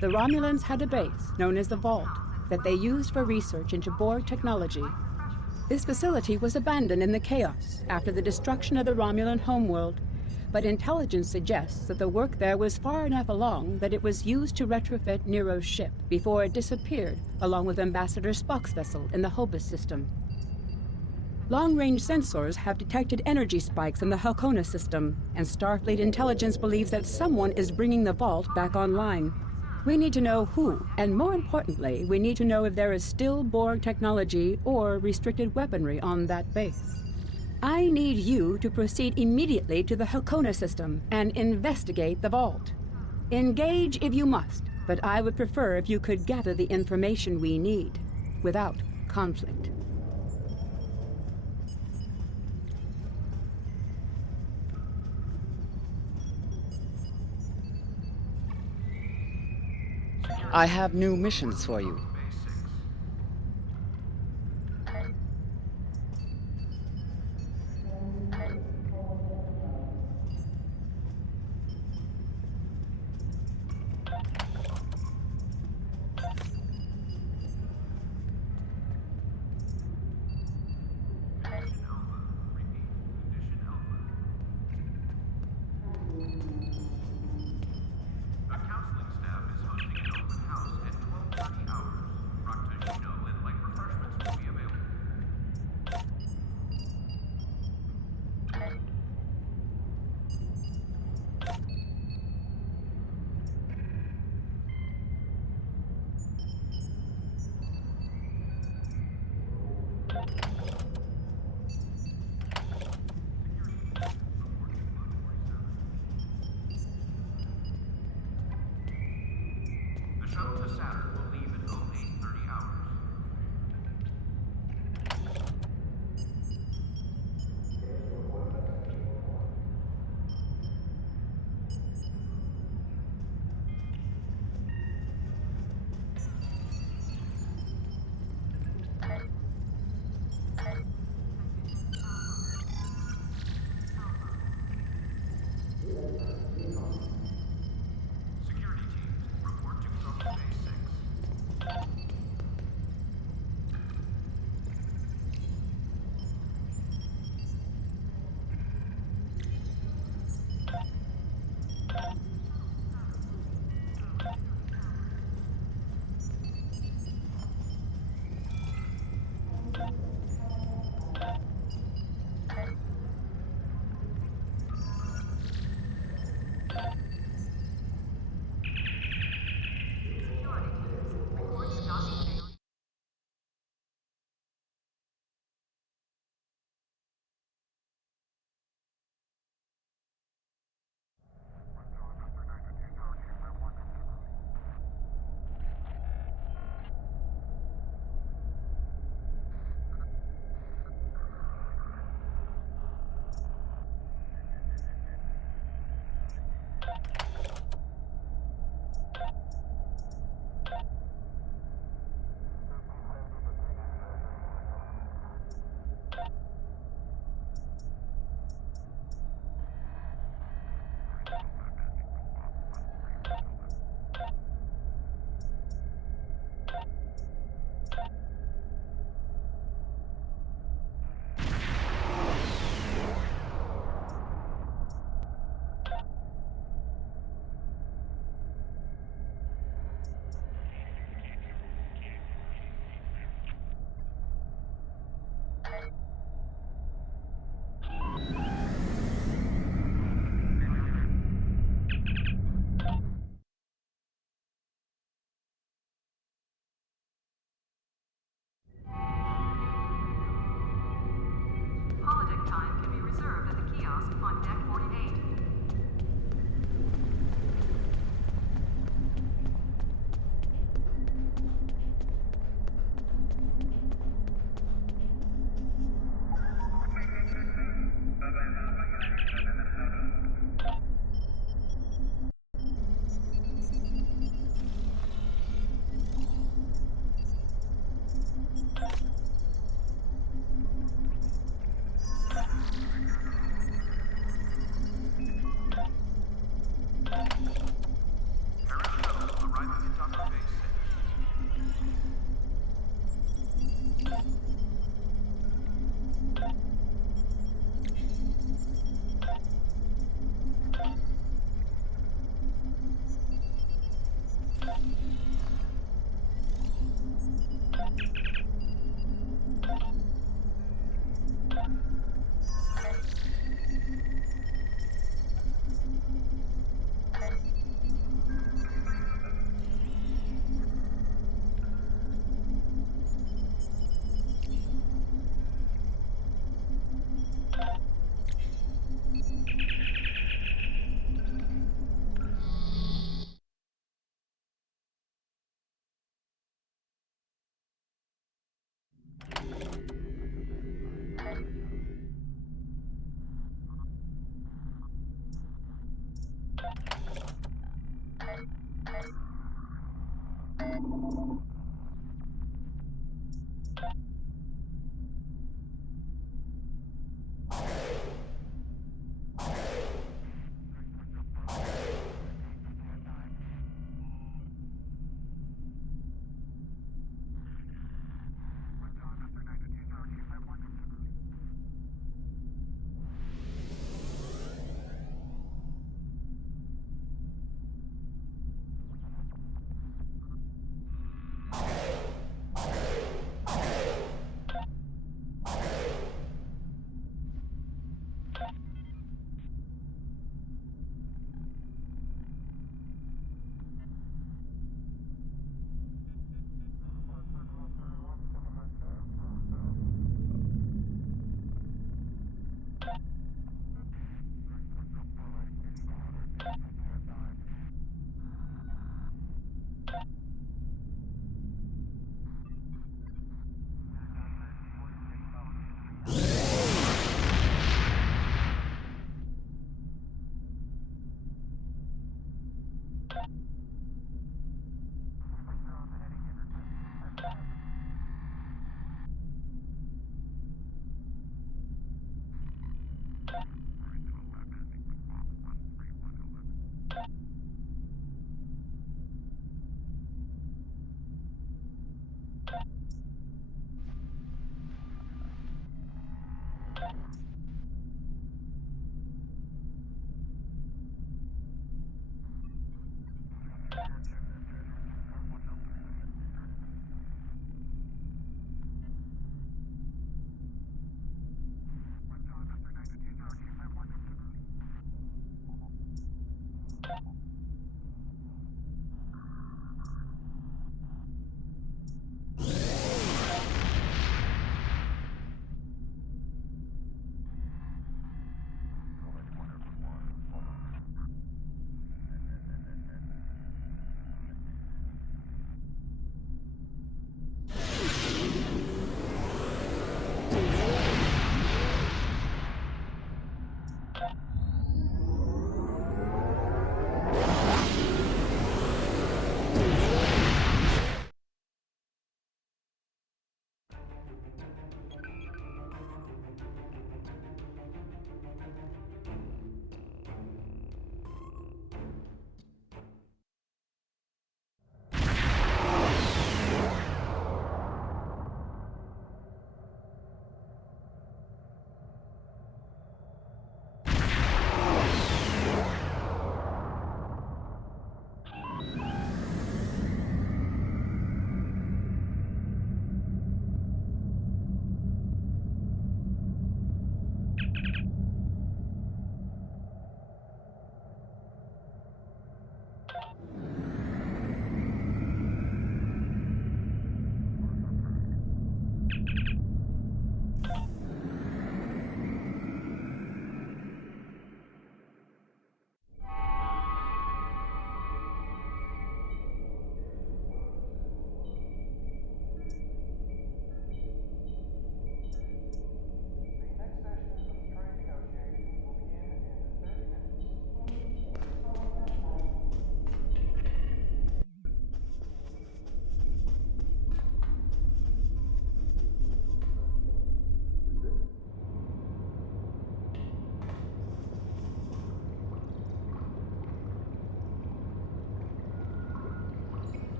The Romulans had a base, known as the Vault, that they used for research into Borg technology. This facility was abandoned in the chaos after the destruction of the Romulan homeworld, but intelligence suggests that the work there was far enough along that it was used to retrofit Nero's ship before it disappeared, along with Ambassador Spock's vessel in the Hobus system. Long-range sensors have detected energy spikes in the Halcona system, and Starfleet intelligence believes that someone is bringing the Vault back online. We need to know who, and more importantly, we need to know if there is still Borg technology or restricted weaponry on that base. I need you to proceed immediately to the Halcona system and investigate the Vault. Engage if you must, but I would prefer if you could gather the information we need, without conflict. I have new missions for you.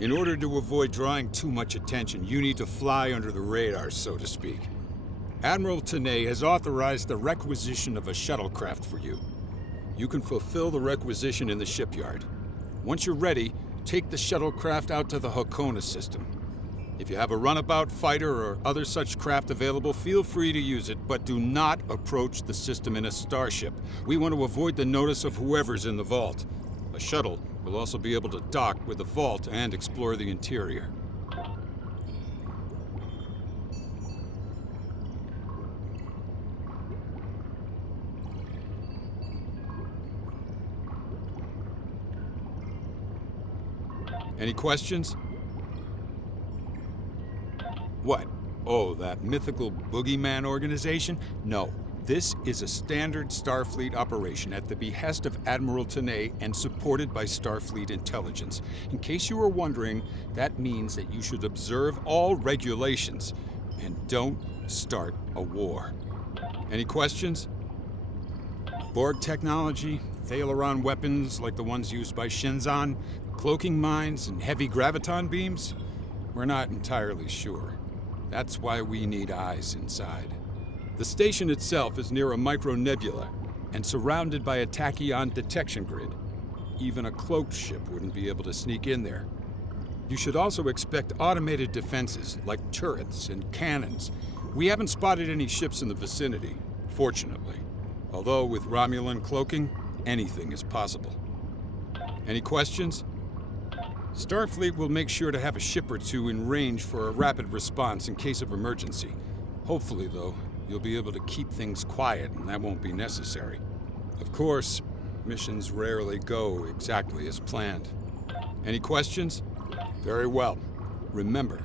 In order to avoid drawing too much attention, you need to fly under the radar, so to speak. Admiral Tenay has authorized the requisition of a shuttlecraft for you. You can fulfill the requisition in the shipyard. Once you're ready, take the shuttlecraft out to the Hakona system. If you have a runabout, fighter, or other such craft available, feel free to use it, but do not approach the system in a starship. We want to avoid the notice of whoever's in the vault. A shuttle will also be able to dock with the vault and explore the interior. Any questions? What? Oh, that mythical boogeyman organization? No, This is a standard Starfleet operation at the behest of Admiral Tenay and supported by Starfleet intelligence. In case you were wondering, that means that you should observe all regulations and don't start a war. Any questions? Borg technology, Thalaron weapons like the ones used by Shenzan, cloaking mines, and heavy graviton beams? We're not entirely sure. That's why we need eyes inside. The station itself is near a micronebula and surrounded by a tachyon detection grid. Even a cloaked ship wouldn't be able to sneak in there. You should also expect automated defenses like turrets and cannons. We haven't spotted any ships in the vicinity, fortunately. Although with Romulan cloaking, anything is possible. Any questions? Starfleet will make sure to have a ship or two in range for a rapid response in case of emergency. Hopefully, though, you'll be able to keep things quiet and that won't be necessary. Of course, missions rarely go exactly as planned. Any questions? Very well. Remember,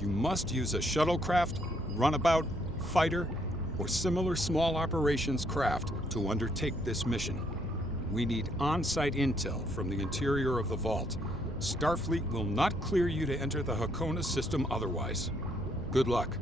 you must use a shuttlecraft, runabout, fighter, or similar small operations craft to undertake this mission. We need on-site intel from the interior of the vault. Starfleet will not clear you to enter the Hakona system otherwise. Good luck.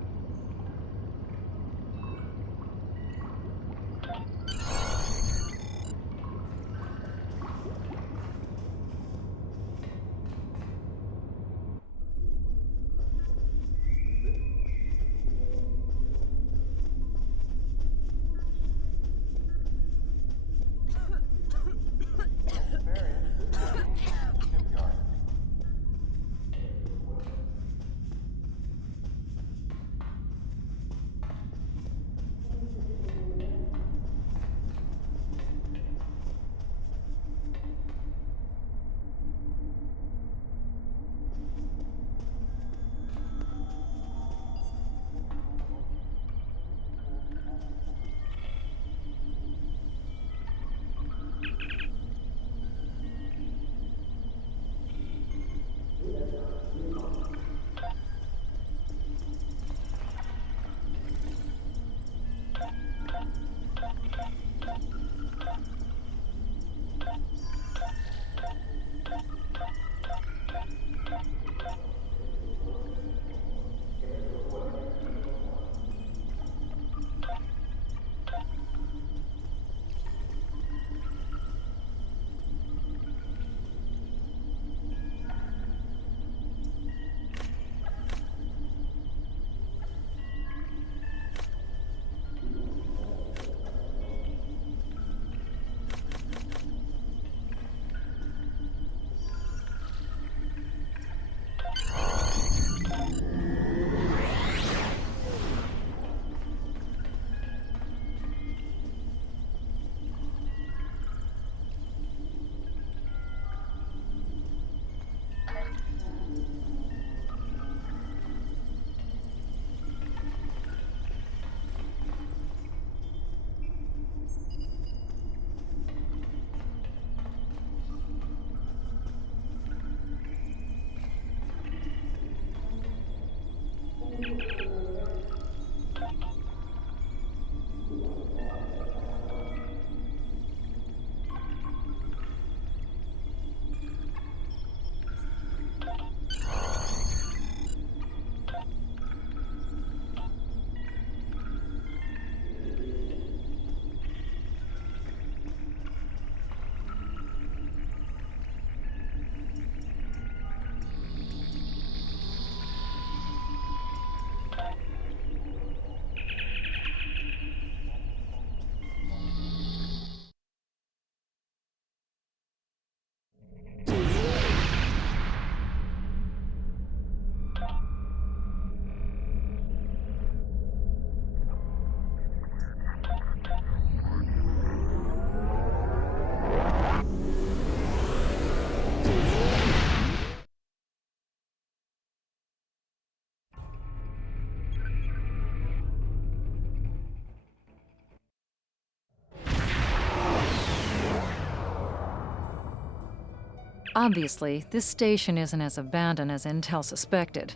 Obviously, this station isn't as abandoned as Intel suspected.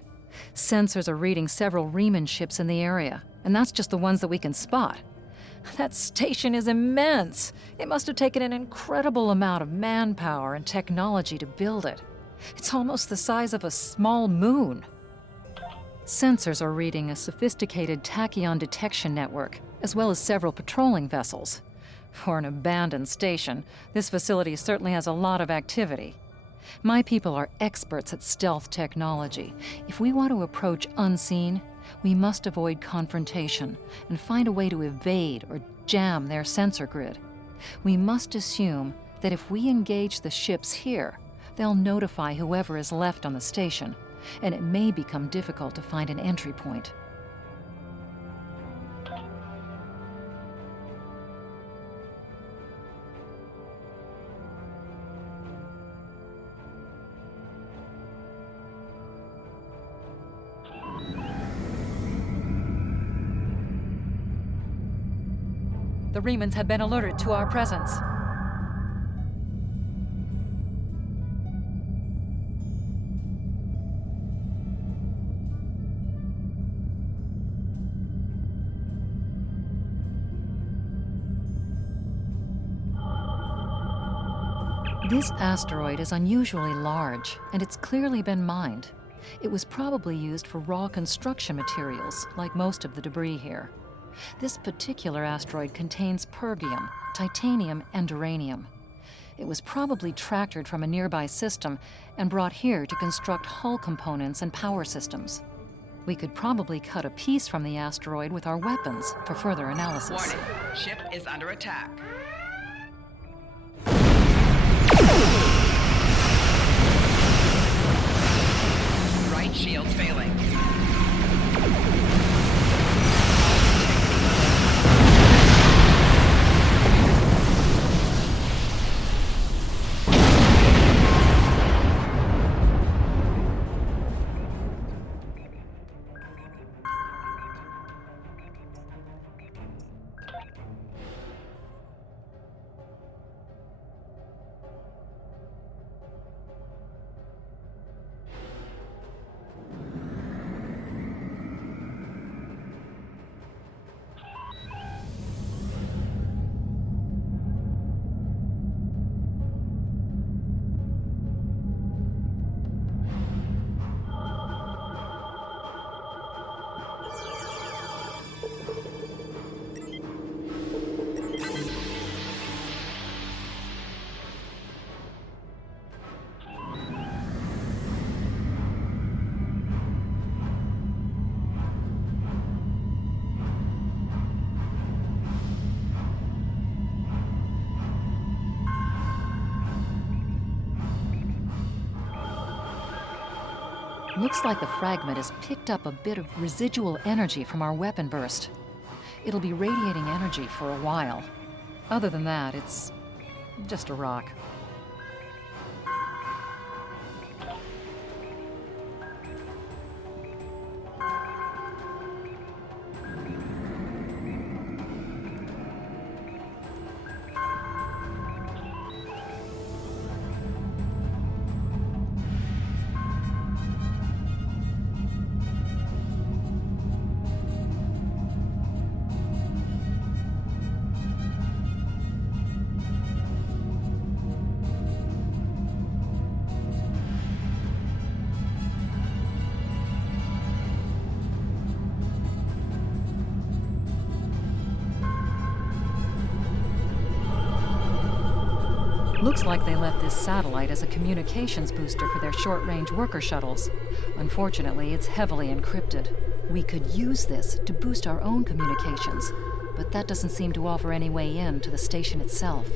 Sensors are reading several Riemann ships in the area, and that's just the ones that we can spot. That station is immense. It must have taken an incredible amount of manpower and technology to build it. It's almost the size of a small moon. Sensors are reading a sophisticated tachyon detection network, as well as several patrolling vessels. For an abandoned station, this facility certainly has a lot of activity. My people are experts at stealth technology. If we want to approach unseen, we must avoid confrontation and find a way to evade or jam their sensor grid. We must assume that if we engage the ships here, they'll notify whoever is left on the station, and it may become difficult to find an entry point. The Remans have been alerted to our presence. This asteroid is unusually large, and it's clearly been mined. It was probably used for raw construction materials, like most of the debris here. This particular asteroid contains pergium, titanium, and uranium. It was probably tractored from a nearby system and brought here to construct hull components and power systems. We could probably cut a piece from the asteroid with our weapons for further analysis. Warning, ship is under attack. Right shield's failing. Looks like the fragment has picked up a bit of residual energy from our weapon burst. It'll be radiating energy for a while. Other than that, it's just a rock. Looks like they left this satellite as a communications booster for their short-range worker shuttles. Unfortunately, it's heavily encrypted. We could use this to boost our own communications, but that doesn't seem to offer any way in to the station itself.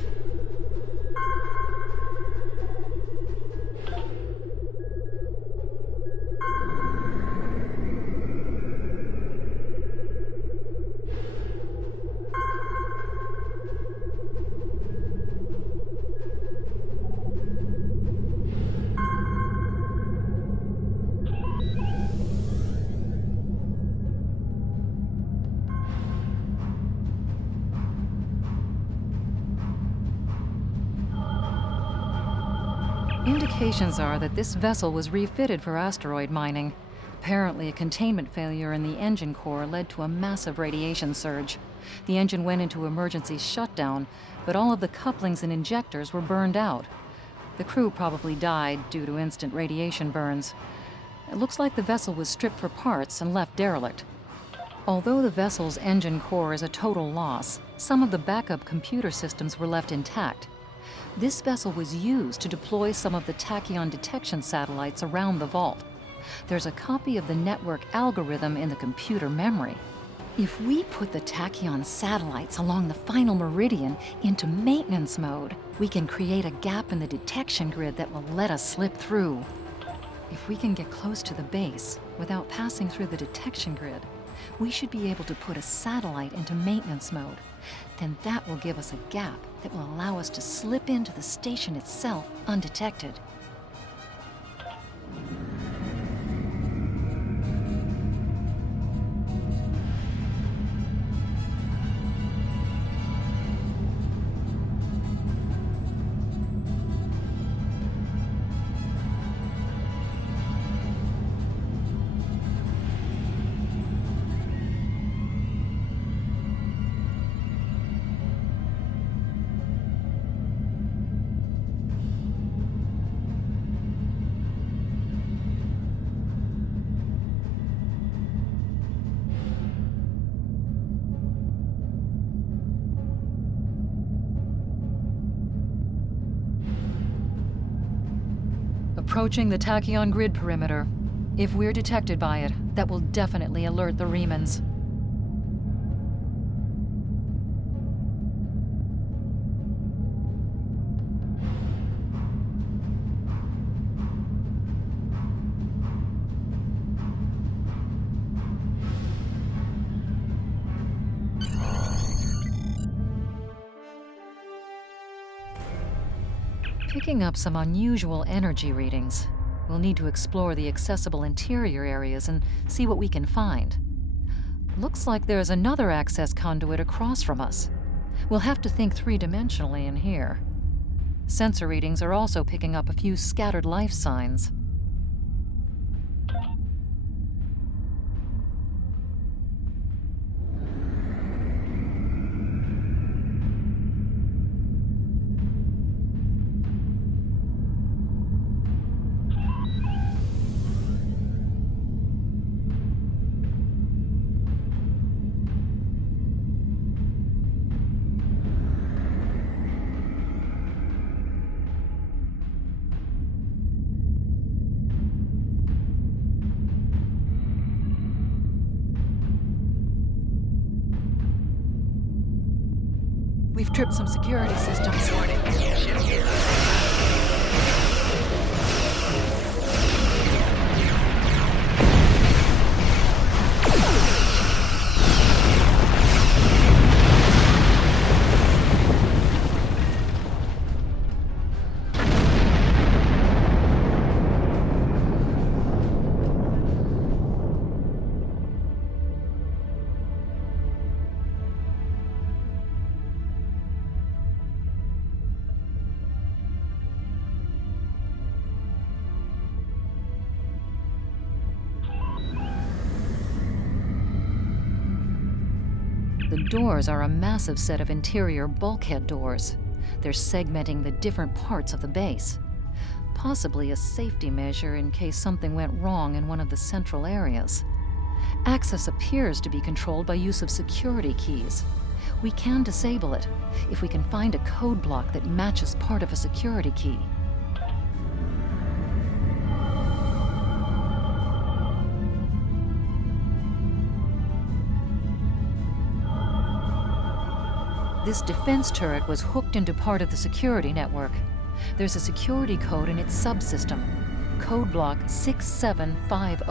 Indications are that this vessel was refitted for asteroid mining. Apparently, a containment failure in the engine core led to a massive radiation surge. The engine went into emergency shutdown, but all of the couplings and injectors were burned out. The crew probably died due to instant radiation burns. It looks like the vessel was stripped for parts and left derelict. Although the vessel's engine core is a total loss, some of the backup computer systems were left intact. This vessel was used to deploy some of the tachyon detection satellites around the vault. There's a copy of the network algorithm in the computer memory. If we put the tachyon satellites along the final meridian into maintenance mode, we can create a gap in the detection grid that will let us slip through. If we can get close to the base without passing through the detection grid, we should be able to put a satellite into maintenance mode. Then that will give us a gap that will allow us to slip into the station itself undetected. Approaching the tachyon grid perimeter. If we're detected by it, that will definitely alert the Remans. Picking up some unusual energy readings. We'll need to explore the accessible interior areas and see what we can find. Looks like there's another access conduit across from us. We'll have to think three-dimensionally in here. Sensor readings are also picking up a few scattered life signs. We've tripped some security systems. Warning. Ship is The doors are a massive set of interior bulkhead doors. They're segmenting the different parts of the base. Possibly a safety measure in case something went wrong in one of the central areas. Access appears to be controlled by use of security keys. We can disable it if we can find a code block that matches part of a security key. This defense turret was hooked into part of the security network. There's a security code in its subsystem. Code block 6750.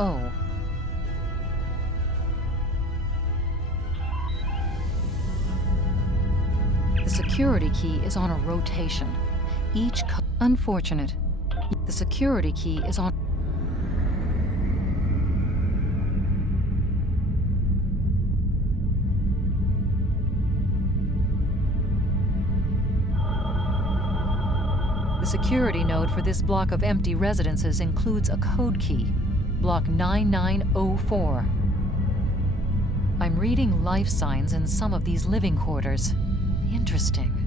The security key is on a rotation. Unfortunate. The security key is on... The security node for this block of empty residences includes a code key, block 9904. I'm reading life signs in some of these living quarters. Interesting.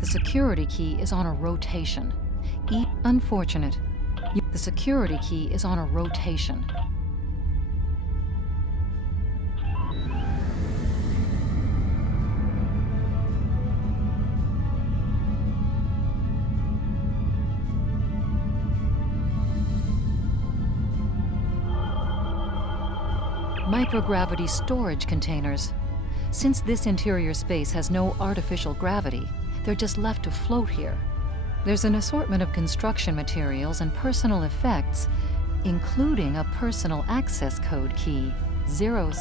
The security key is on a rotation. Unfortunate. The security key is on a rotation. Microgravity storage containers. Since this interior space has no artificial gravity, they're just left to float here. There's an assortment of construction materials and personal effects, including a personal access code key, 0.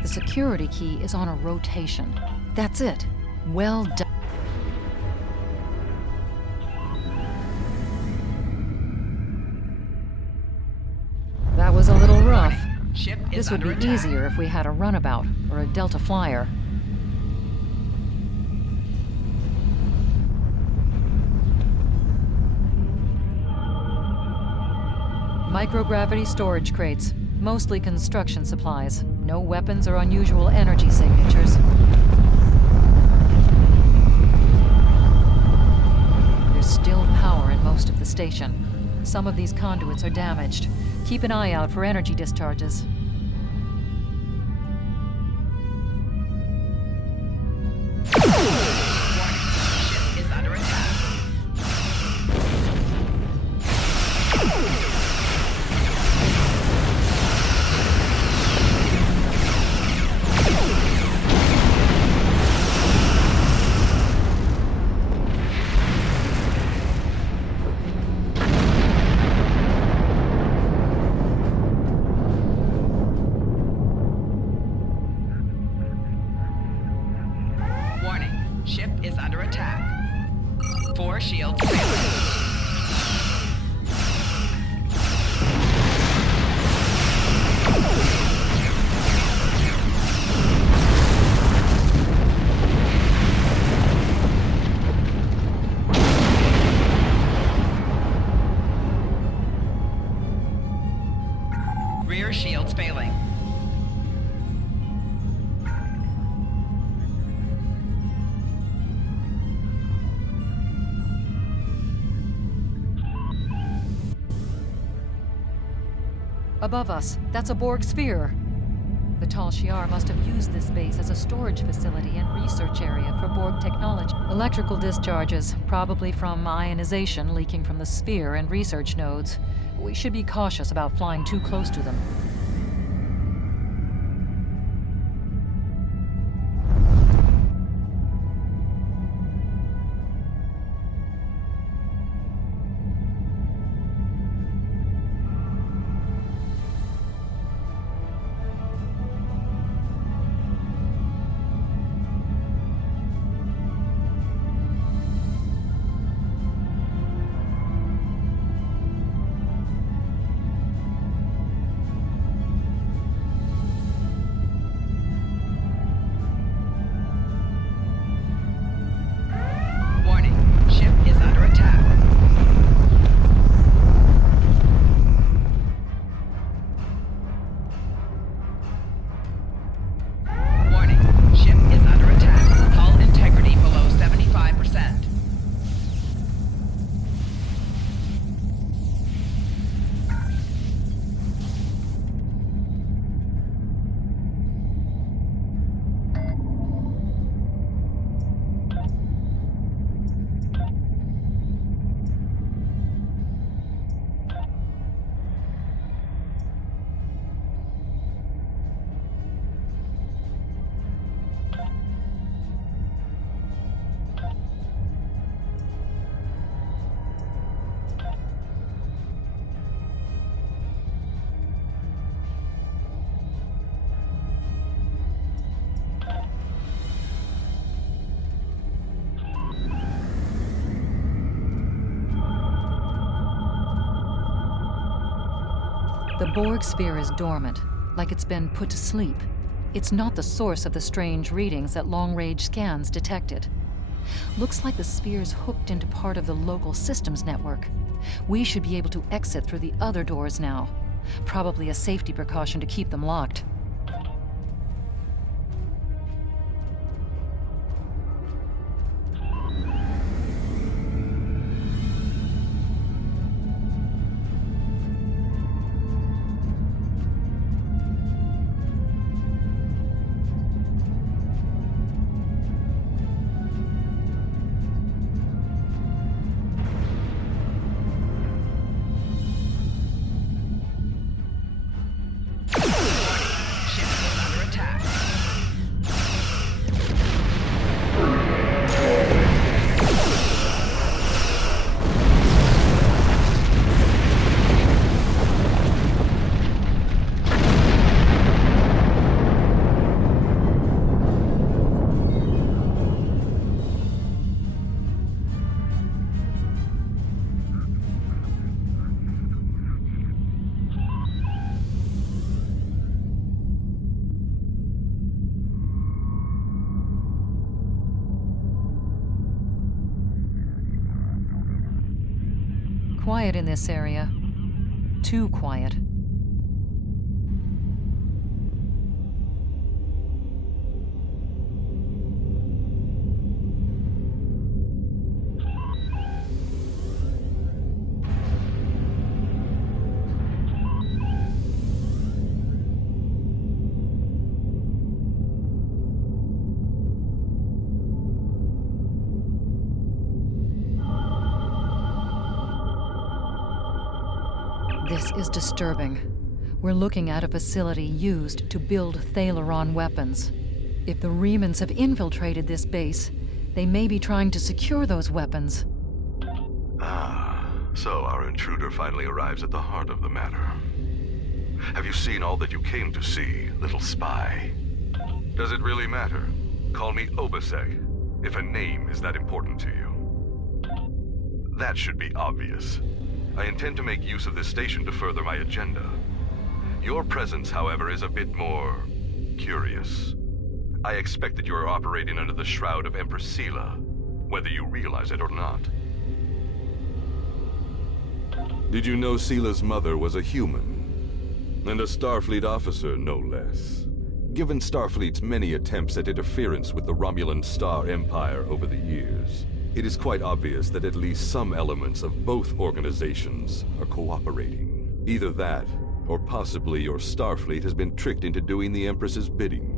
The security key is on a rotation. That's it. Well done. That was a little rough. Ship is This would under be attack. easier if we had a runabout or a Delta Flyer. Microgravity storage crates, mostly construction supplies. No weapons or unusual energy signatures. There's still power in most of the station. Some of these conduits are damaged. Keep an eye out for energy discharges. Ship is under attack. Warning, ship is under attack. 4 shields failing. Rear shields failing. Above us, that's a Borg sphere. The Tal Shiar must have used this base as a storage facility and research area for Borg technology. Electrical discharges, probably from ionization leaking from the sphere and research nodes. We should be cautious about flying too close to them. Warning, ship is under attack. Warning, ship is under attack. Hull integrity below 75%. The Borg sphere is dormant, like it's been put to sleep. It's not the source of the strange readings that long-range scans detected. Looks like the sphere's hooked into part of the local systems network. We should be able to exit through the other doors now. Probably a safety precaution to keep them locked. Ship is under attack. Quiet in this area. Too quiet. This is disturbing. We're looking at a facility used to build Thalaron weapons. If the Remans have infiltrated this base, they may be trying to secure those weapons. Ah, so our intruder finally arrives at the heart of the matter. Have you seen all that you came to see, little spy? Does it really matter? Call me Obasek, if a name is that important to you. That should be obvious. I intend to make use of this station to further my agenda. Your presence, however, is a bit more curious. I expect that you are operating under the shroud of Empress Sela, whether you realize it or not. Did you know Sela's mother was a human? And a Starfleet officer, no less. Given Starfleet's many attempts at interference with the Romulan Star Empire over the years, it is quite obvious that at least some elements of both organizations are cooperating. Either that, Or possibly your Starfleet has been tricked into doing the Empress's bidding.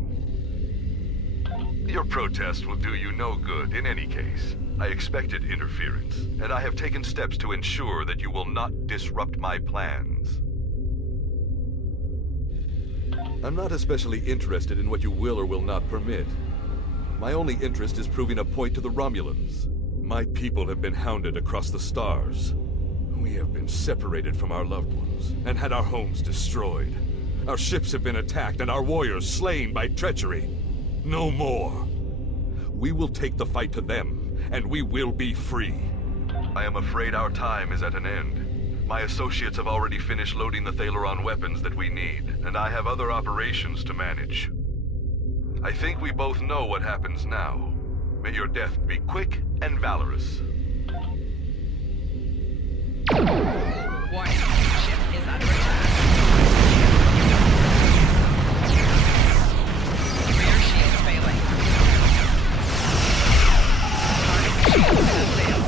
Your protest will do you no good in any case. I expected interference, and I have taken steps to ensure that you will not disrupt my plans. I'm not especially interested in what you will or will not permit. My only interest is proving a point to the Romulans. My people have been hounded across the stars. We have been separated from our loved ones, and had our homes destroyed. Our ships have been attacked, and our warriors slain by treachery. No more. We will take the fight to them, and we will be free. I am afraid our time is at an end. My associates have already finished loading the Thaleron weapons that we need, and I have other operations to manage. I think we both know what happens now. May your death be quick and valorous. Warning, ship is under attack. Rear shields failing. Target shield has failed.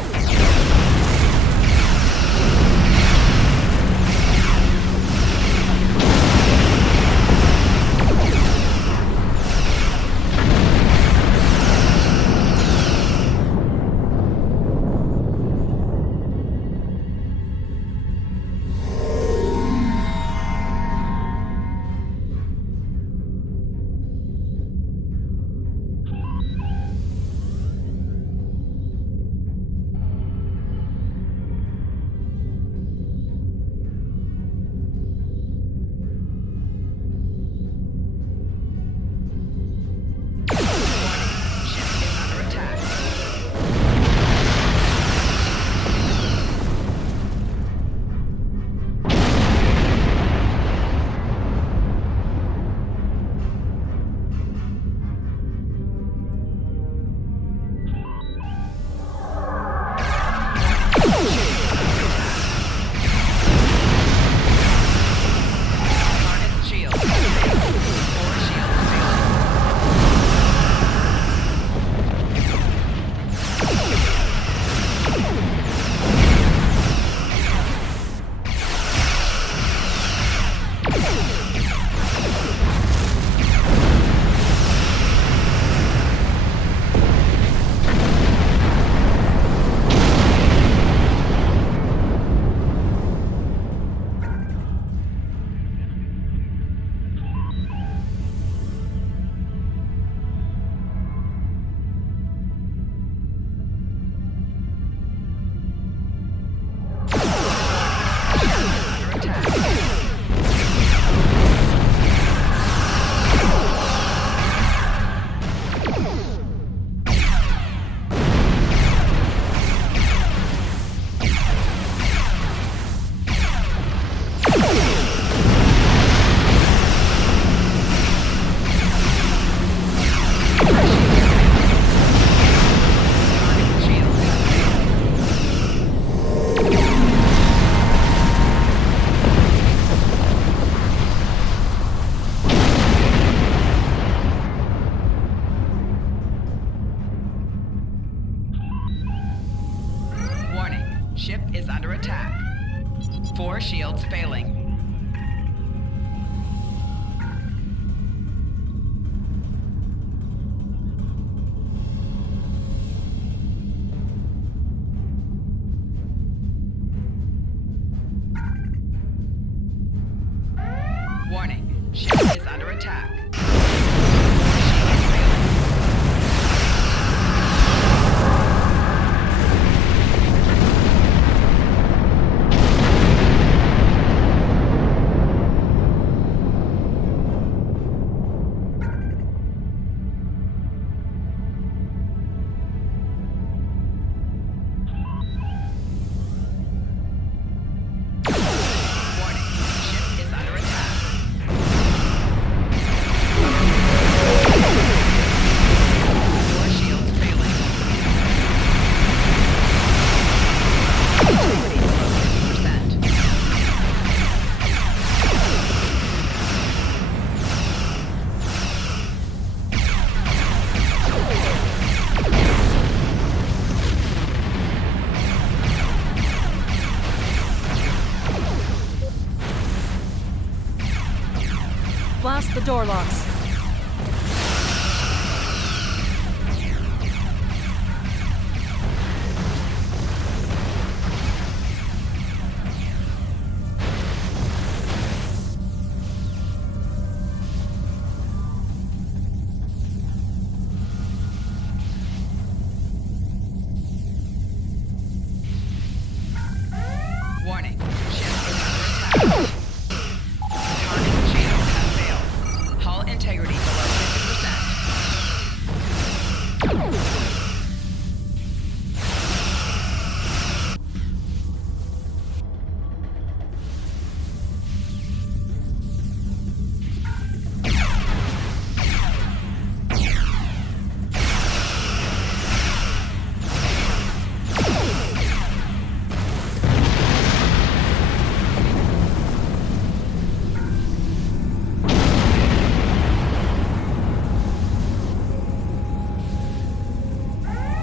door locks. Warning. Ship is under attack. Target shield has failed. Hull integrity below 50%.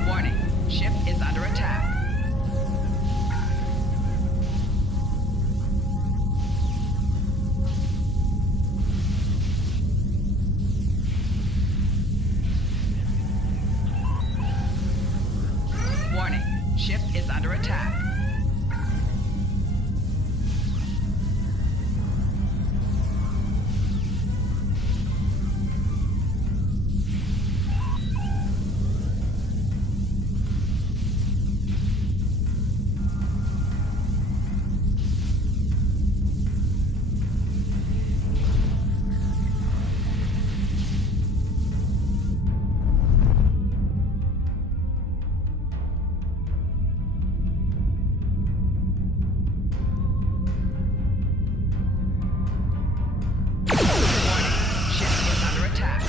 Warning. Ship is under attack. Warning. Ship is under attack. Warning. Ship is under attack.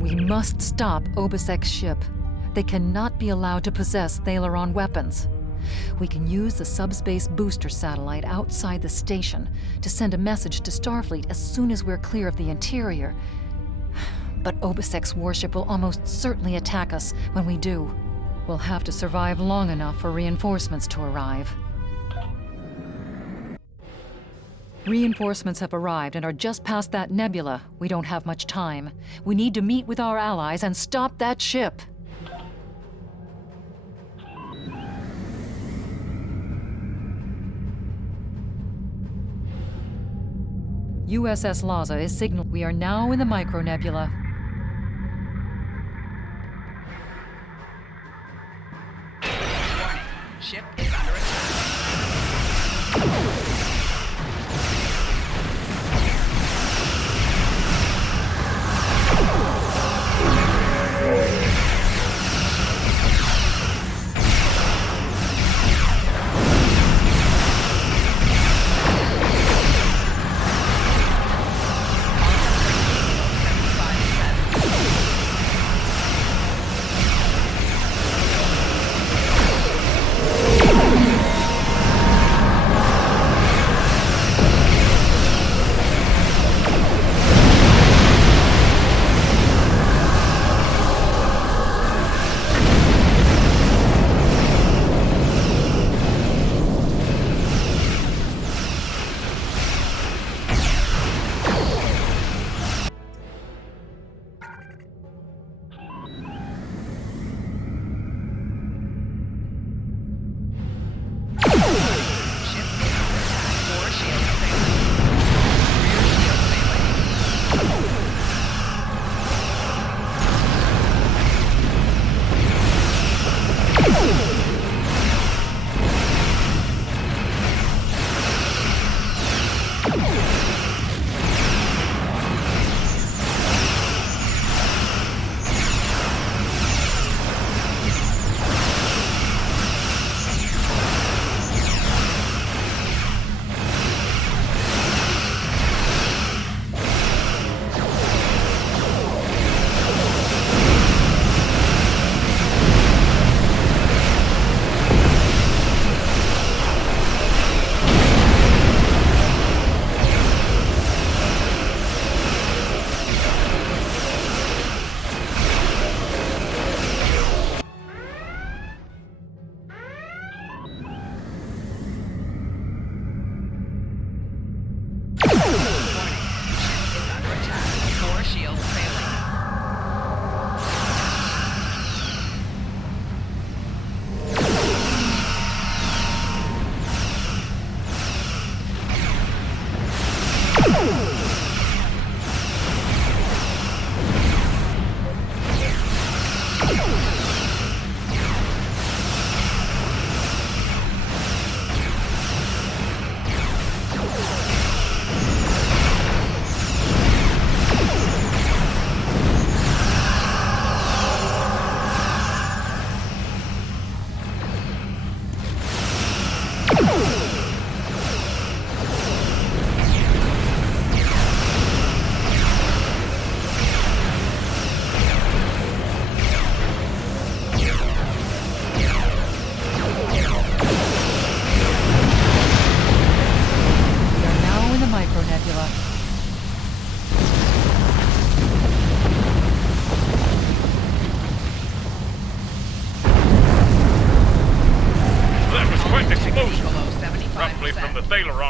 We must stop Obisek's ship. They cannot be allowed to possess Thalaron weapons. We can use the subspace booster satellite outside the station to send a message to Starfleet as soon as we're clear of the interior. But Obisek's warship will almost certainly attack us when we do. We'll have to survive long enough for reinforcements to arrive. Reinforcements have arrived and are just past that nebula. We don't have much time. We need to meet with our allies and stop that ship. USS Laza is signaled. We are now in the micronebula. Warning. Ship is under attack.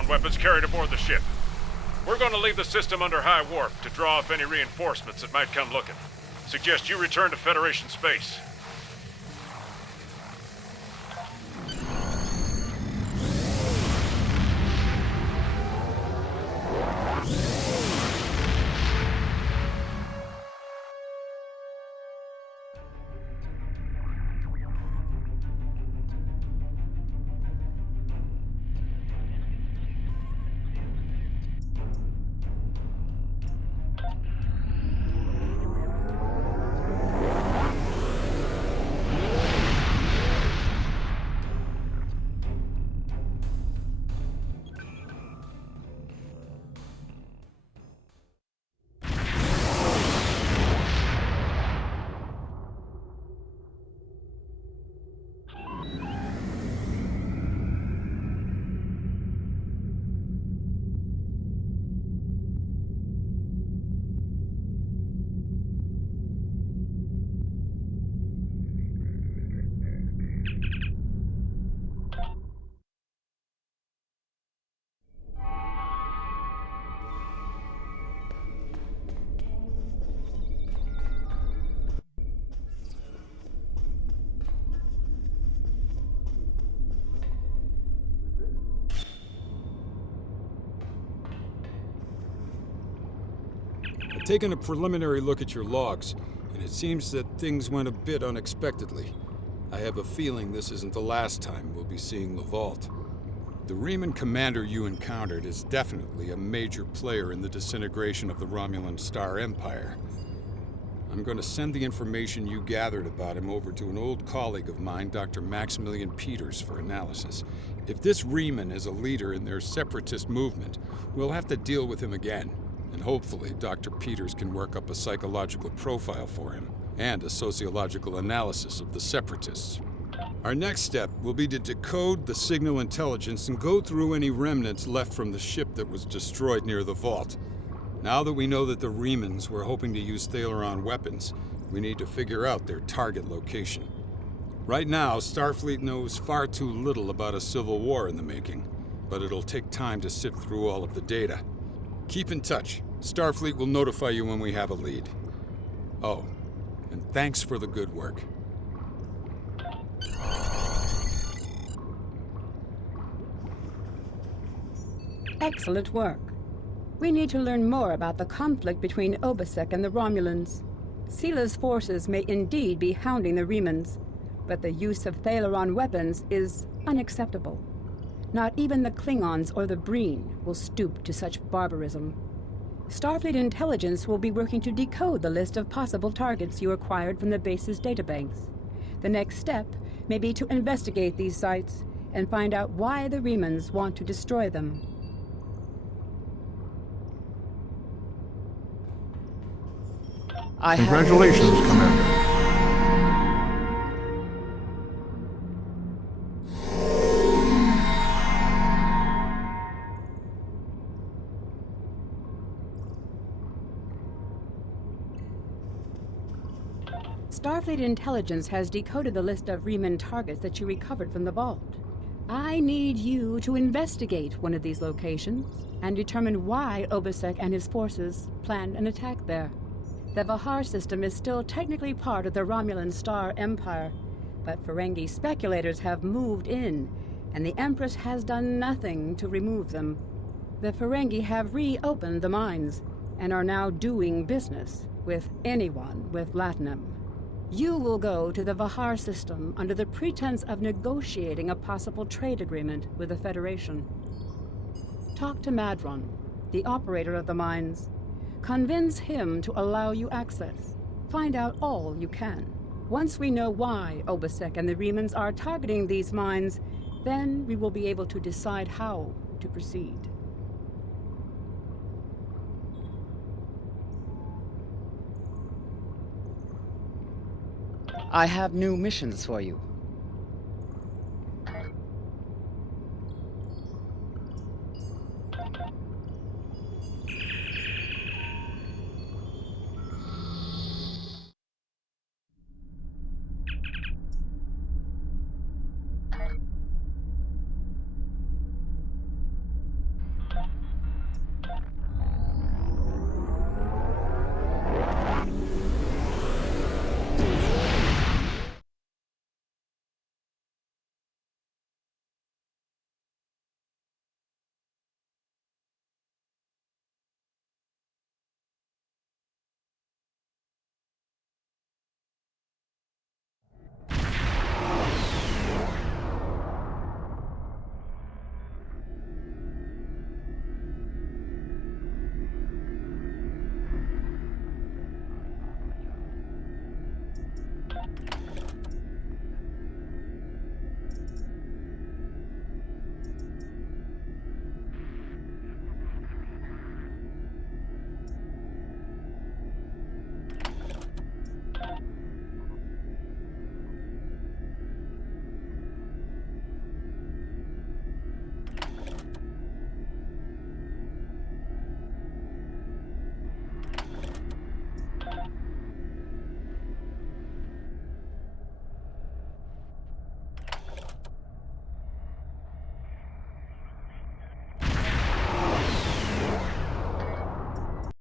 Thalaron weapons carried aboard the ship. We're going to leave the system under high warp to draw off any reinforcements that might come looking. Suggest you return to Federation space. I've taken a preliminary look at your logs, and it seems that things went a bit unexpectedly. I have a feeling this isn't the last time we'll be seeing the vault. The Riemann commander you encountered is definitely a major player in the disintegration of the Romulan Star Empire. I'm going to send the information you gathered about him over to an old colleague of mine, Dr. Maximilian Peters, for analysis. If this Riemann is a leader in their separatist movement, we'll have to deal with him again. And hopefully, Dr. Peters can work up a psychological profile for him, and a sociological analysis of the separatists. Our next step will be to decode the signal intelligence and go through any remnants left from the ship that was destroyed near the vault. Now that we know that the Riemanns were hoping to use Thalaron weapons, we need to figure out their target location. Right now, Starfleet knows far too little about a civil war in the making, but it'll take time to sift through all of the data. Keep in touch. Starfleet will notify you when we have a lead. Oh, and thanks for the good work. Excellent work. We need to learn more about the conflict between Obasek and the Romulans. Sila's forces may indeed be hounding the Riemanns, but the use of Thalaron weapons is unacceptable. Not even the Klingons or the Breen will stoop to such barbarism. Starfleet intelligence will be working to decode the list of possible targets you acquired from the base's databanks. The next step may be to investigate these sites and find out why the Riemanns want to destroy them. Congratulations, Commander. Starfleet intelligence has decoded the list of Riemann targets that you recovered from the vault. I need you to investigate one of these locations and determine why Obasek and his forces planned an attack there. The Vahar system is still technically part of the Romulan Star Empire, but Ferengi speculators have moved in, and the Empress has done nothing to remove them. The Ferengi have reopened the mines and are now doing business with anyone with Latinum. You will go to the Vahar system under the pretense of negotiating a possible trade agreement with the Federation. Talk to Madron, the operator of the mines. Convince him to allow you access. Find out all you can. Once we know why Obasek and the Riemanns are targeting these mines, then we will be able to decide how to proceed. I have new missions for you.